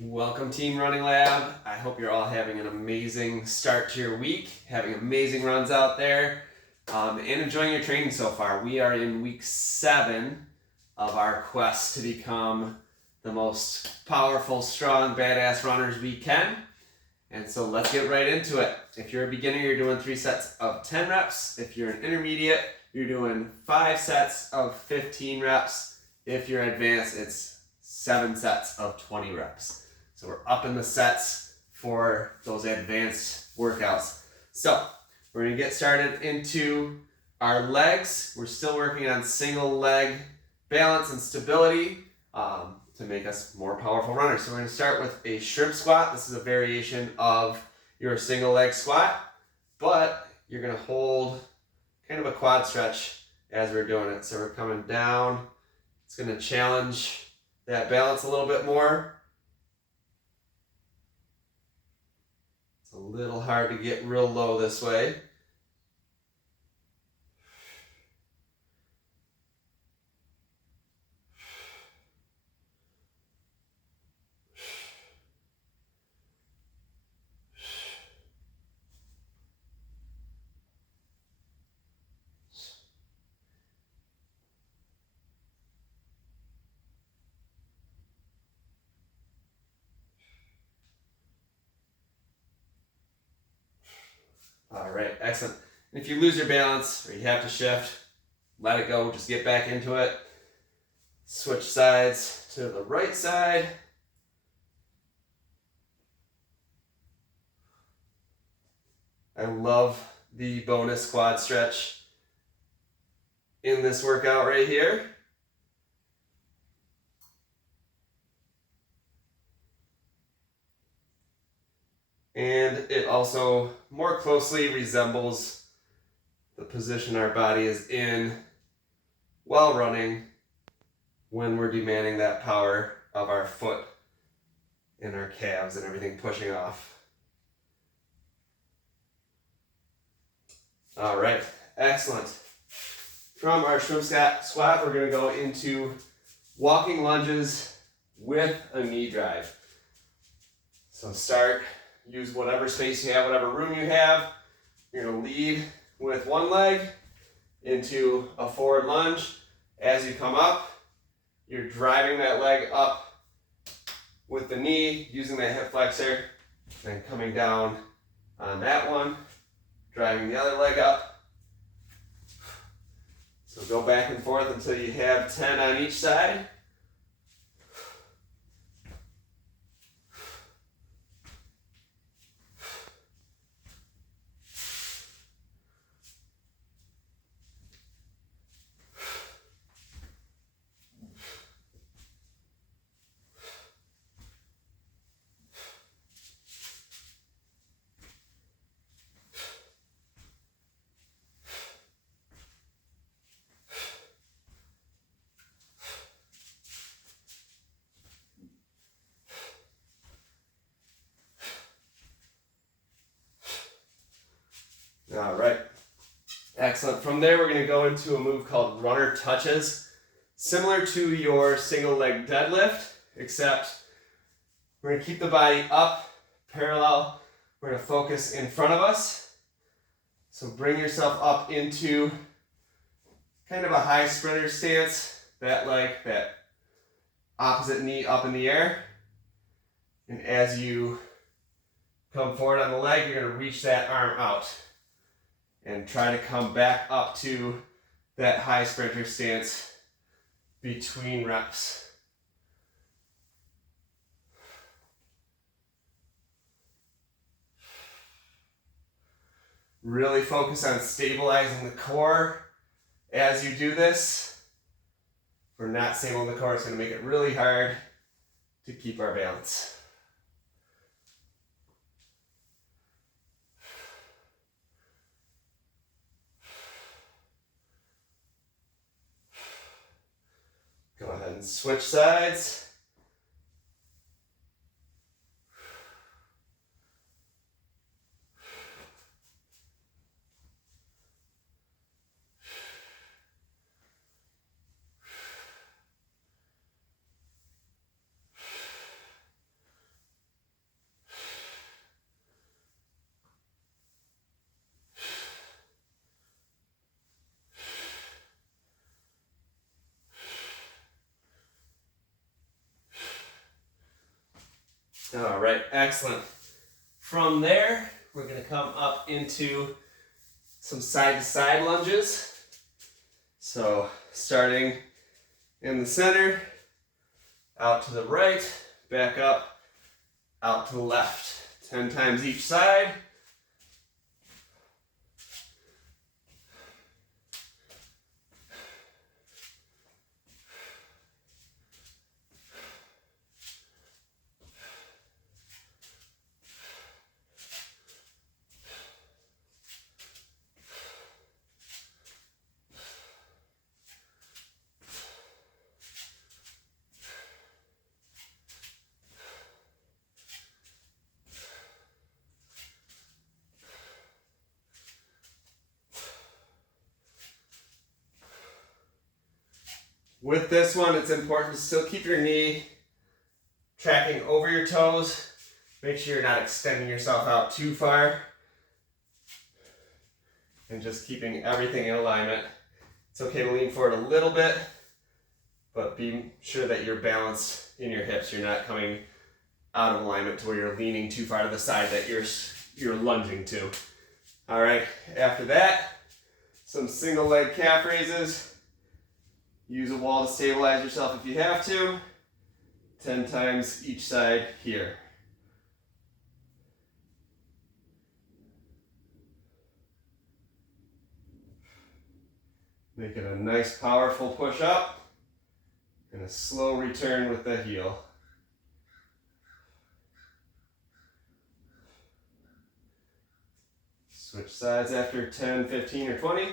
Welcome Team Running Lab. I hope you're all having an amazing start to your week, having amazing runs out there, and enjoying your training so far. We are in week 7 of our quest to become the most powerful, strong, badass runners we can. And so let's get right into it. If you're a beginner, you're doing 3 sets of 10 reps. If you're an intermediate, you're doing 5 sets of 15 reps. If you're advanced, it's 7 sets of 20 reps. So we're up in the sets for those advanced workouts. So we're going to get started into our legs. We're still working on single leg balance and stability to make us more powerful runners. So we're going to start with a shrimp squat. This is a variation of your single leg squat, but you're going to hold kind of a quad stretch as we're doing it. So we're coming down. It's going to challenge that balance a little bit more. A little hard to get real low this way. All right, excellent. And if you lose your balance or you have to shift, let it go, just get back into it. Switch sides to the right side. I love the bonus quad stretch in this workout right here. And it also more closely resembles the position our body is in while running when we're demanding that power of our foot and our calves and everything pushing off. All right, excellent. From our shrimp squat, we're going to go into walking lunges with a knee drive. So use whatever space you have, whatever room you have. You're going to lead with one leg into a forward lunge. As you come up, you're driving that leg up with the knee, using that hip flexor, then coming down on that one, driving the other leg up. So go back and forth until you have 10 on each side. All right, excellent. From there, we're going to go into a move called runner touches. Similar to your single leg deadlift, except we're going to keep the body up, parallel. We're going to focus in front of us. So bring yourself up into kind of a high sprinter stance, that leg, that opposite knee up in the air. And as you come forward on the leg, you're going to reach that arm out and try to come back up to that high sprinter stance between reps. Really focus on stabilizing the core as you do this. If we're not stable in the core, it's going to make it really hard to keep our balance. Go ahead and switch sides. All right, excellent. From there, we're going to come up into some side-to-side lunges. So starting in the center, out to the right, back up, out to the left. 10 times each side. With this one, it's important to still keep your knee tracking over your toes. Make sure you're not extending yourself out too far. And just keeping everything in alignment. It's okay to lean forward a little bit, but be sure that you're balanced in your hips. You're not coming out of alignment to where you're leaning too far to the side that you're lunging to. All right, after that, some single leg calf raises. Use a wall to stabilize yourself if you have to. 10 times each side here. Make it a nice, powerful push up and a slow return with the heel. Switch sides after 10, 15, or 20.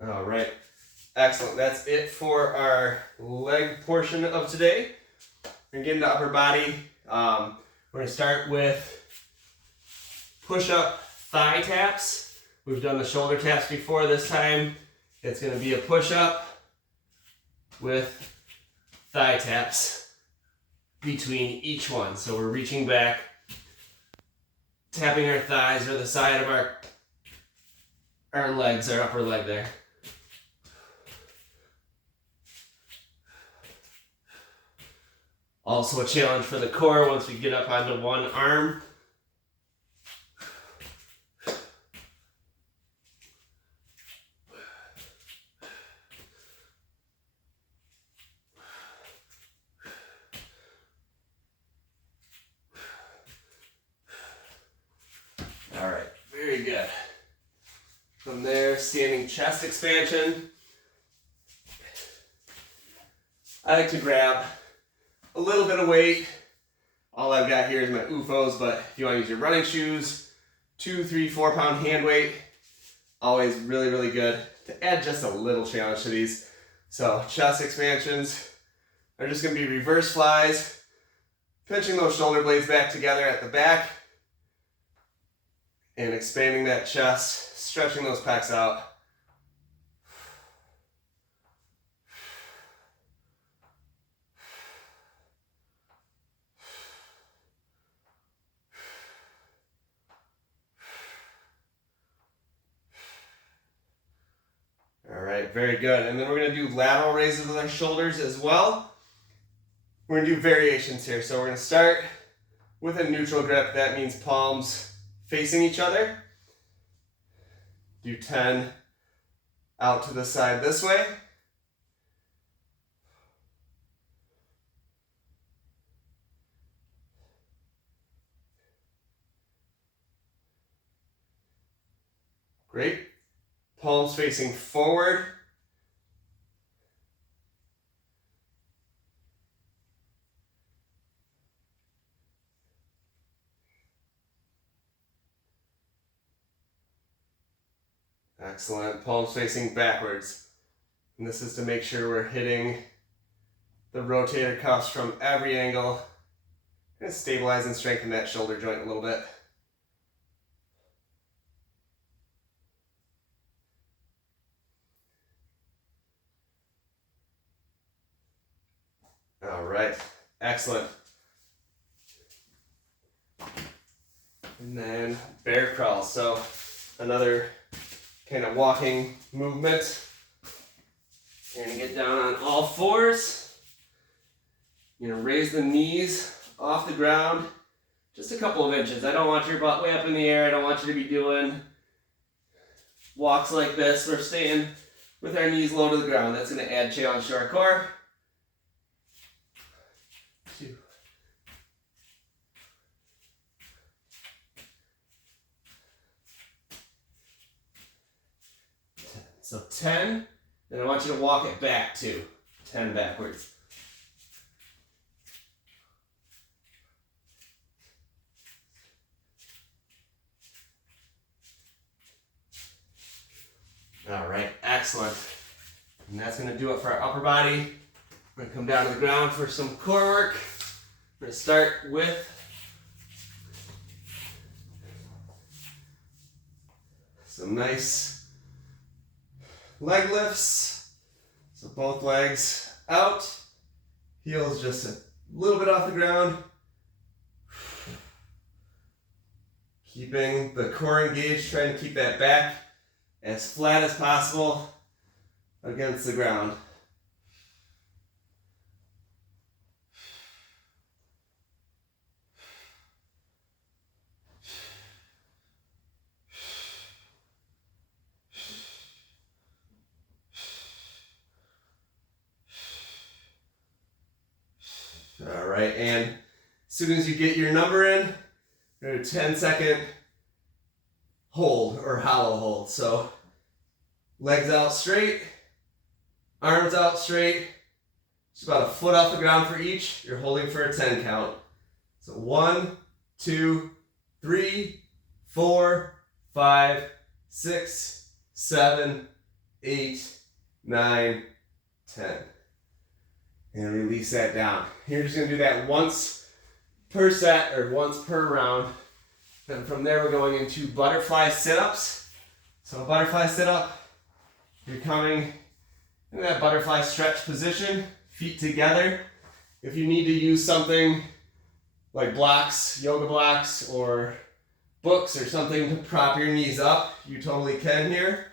All right, excellent. That's it for our leg portion of today. We're gonna get into upper body. We're gonna start with push-up thigh taps. We've done the shoulder taps before. This time, it's gonna be a push-up with thigh taps between each one. So we're reaching back, tapping our thighs or the side of our legs, our upper leg there. Also a challenge for the core once we get up onto one arm. All right, very good. From there, standing chest expansion. I like to grab a little bit of weight. All I've got here is my UFOs, but if you want to use your running shoes, 2, 3, 4 pound hand weight, always really, really good to add just a little challenge to these. So chest expansions are just going to be reverse flies, pinching those shoulder blades back together at the back and expanding that chest, stretching those pecs out. All right, very good. And then we're going to do lateral raises with our shoulders as well. We're going to do variations here. So we're going to start with a neutral grip. That means palms facing each other. Do 10 out to the side this way. Great. Palms facing forward. Excellent. Palms facing backwards. And this is to make sure we're hitting the rotator cuffs from every angle. And stabilize and strengthen that shoulder joint a little bit. All right, excellent. And then bear crawl. So another kind of walking movement. You're gonna get down on all fours. You're gonna raise the knees off the ground just a couple of inches. I don't want your butt way up in the air. I don't want you to be doing walks like this. We're staying with our knees low to the ground. That's gonna add challenge to our core. 2. So 10, then I want you to walk it back to 10 backwards. All right, excellent. And that's gonna do it for our upper body. We're gonna come down to the ground for some core work. We're gonna start with some nice leg lifts. So both legs out, heels just a little bit off the ground. Keeping the core engaged, trying to keep that back as flat as possible against the ground. All right, and as soon as you get your number in, do a 10-second hold or hollow hold. So legs out straight, arms out straight, just about a foot off the ground for each. You're holding for a 10 count. So 1, 2, 3, 4, 5, 6, 7, 8, 9, 10. And release that down. You're just gonna do that once per set or once per round. Then from there we're going into butterfly sit-ups. So a butterfly sit-up, you're coming in that butterfly stretch position, feet together. If you need to use something like blocks, yoga blocks, or books or something to prop your knees up, you totally can here.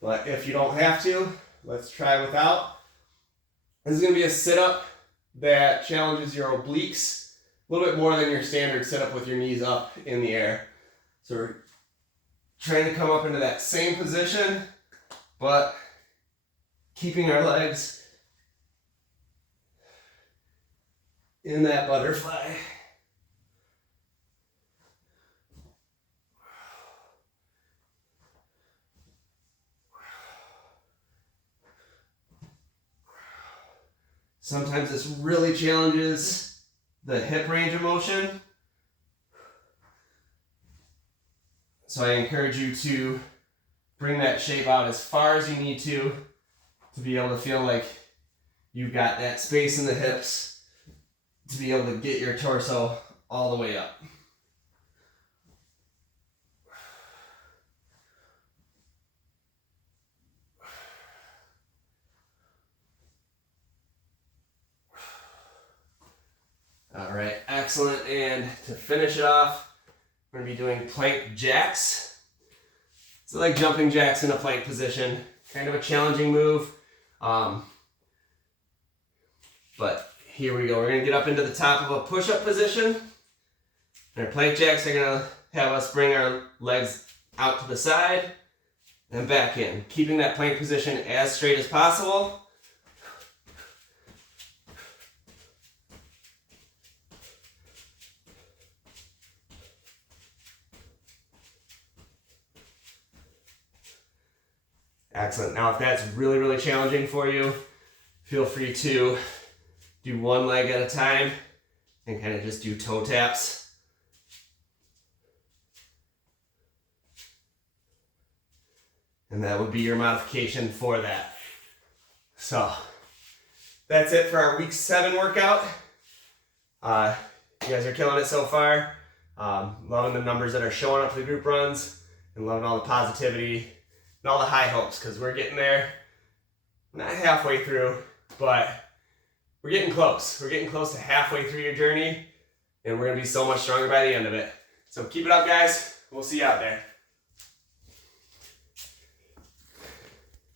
But if you don't have to, let's try without. This is going to be a sit-up that challenges your obliques a little bit more than your standard sit-up with your knees up in the air. So we're trying to come up into that same position, but keeping our legs in that butterfly. Sometimes this really challenges the hip range of motion. So I encourage you to bring that shape out as far as you need to be able to feel like you've got that space in the hips to be able to get your torso all the way up. All right, excellent. And to finish it off, we're gonna be doing plank jacks. So like jumping jacks in a plank position, kind of a challenging move. But here we go. We're gonna get up into the top of a push-up position. And our plank jacks are gonna have us bring our legs out to the side and back in, keeping that plank position as straight as possible. Excellent. Now, if that's really, really challenging for you, feel free to do one leg at a time and kind of just do toe taps. And that would be your modification for that. So that's it for our week 7 workout. You guys are killing it so far. Loving the numbers that are showing up for the group runs and loving all the positivity and all the high hopes, because we're getting there. Not halfway through, but we're getting close. We're getting close to halfway through your journey, and we're gonna be so much stronger by the end of it. So keep it up, guys. We'll see you out there.